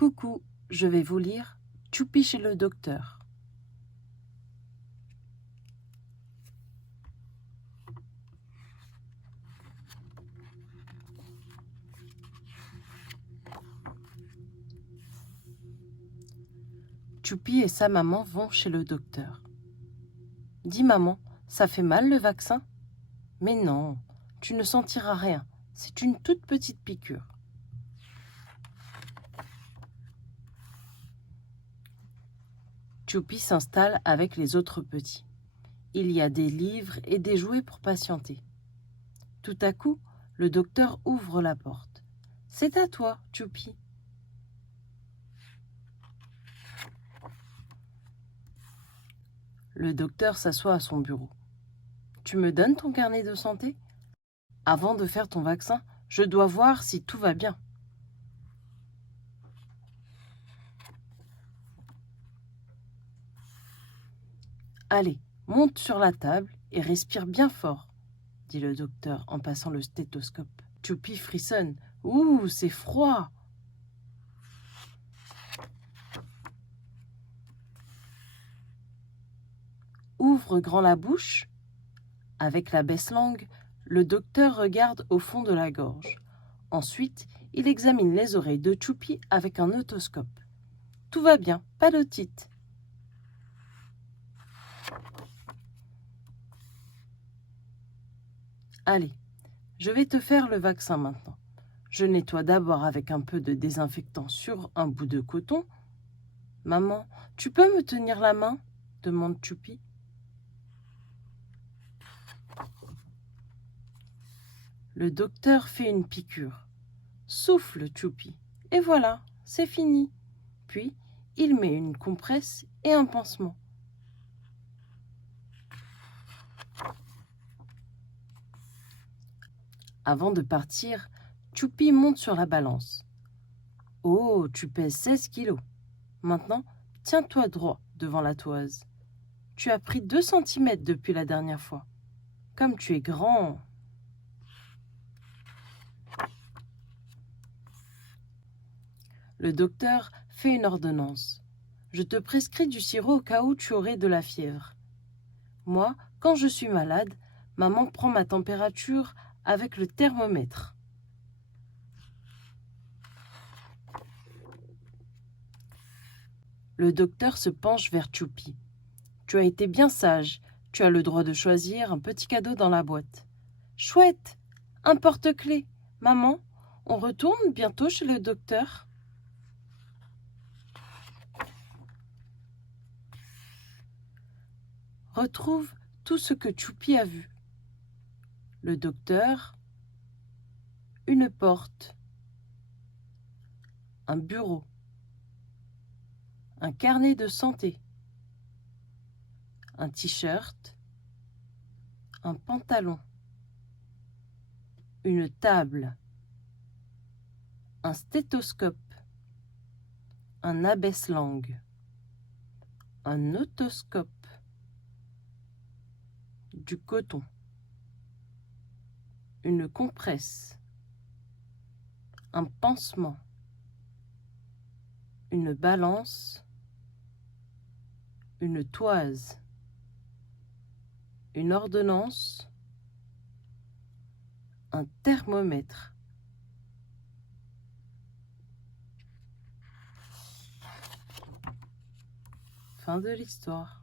Coucou, je vais vous lire Choupi chez le docteur. Choupi et sa maman vont chez le docteur. Dis maman, ça fait mal le vaccin? Mais non, tu ne sentiras rien, c'est une toute petite piqûre. Choupi s'installe avec les autres petits. Il y a des livres et des jouets pour patienter. Tout à coup, le docteur ouvre la porte. C'est à toi, Choupi. Le docteur s'assoit à son bureau. Tu me donnes ton carnet de santé? Avant de faire ton vaccin, je dois voir si tout va bien. Allez, monte sur la table et respire bien fort, dit le docteur en passant le stéthoscope. Choupi frissonne. Ouh, c'est froid! Ouvre grand la bouche. Avec la baisse-langue, le docteur regarde au fond de la gorge. Ensuite, il examine les oreilles de Choupi avec un otoscope. Tout va bien, pas d'otite. Allez, je vais te faire le vaccin maintenant. Je nettoie d'abord avec un peu de désinfectant sur un bout de coton. Maman, tu peux me tenir la main? Demande Choupi. Le docteur fait une piqûre. Souffle Choupi. Et voilà, c'est fini. Puis, il met une compresse et un pansement. Avant de partir, Choupi monte sur la balance. Oh, tu pèses 16 kilos. Maintenant, tiens-toi droit devant la toise. Tu as pris 2 centimètres depuis la dernière fois. Comme tu es grand. Le docteur fait une ordonnance. Je te prescris du sirop au cas où tu aurais de la fièvre. Moi, quand je suis malade, maman prend ma température avec le thermomètre. Le docteur se penche vers Choupi. Tu as été bien sage. Tu as le droit de choisir un petit cadeau dans la boîte. Chouette! Un porte-clés. Maman, on retourne bientôt chez le docteur? Retrouve tout ce que Choupi a vu. Le docteur, une porte, un bureau, un carnet de santé, un t-shirt, un pantalon, une table, un stéthoscope, un abaisse-langue, un otoscope, du coton, une compresse, un pansement, une balance, une toise, une ordonnance, un thermomètre. Fin de l'histoire.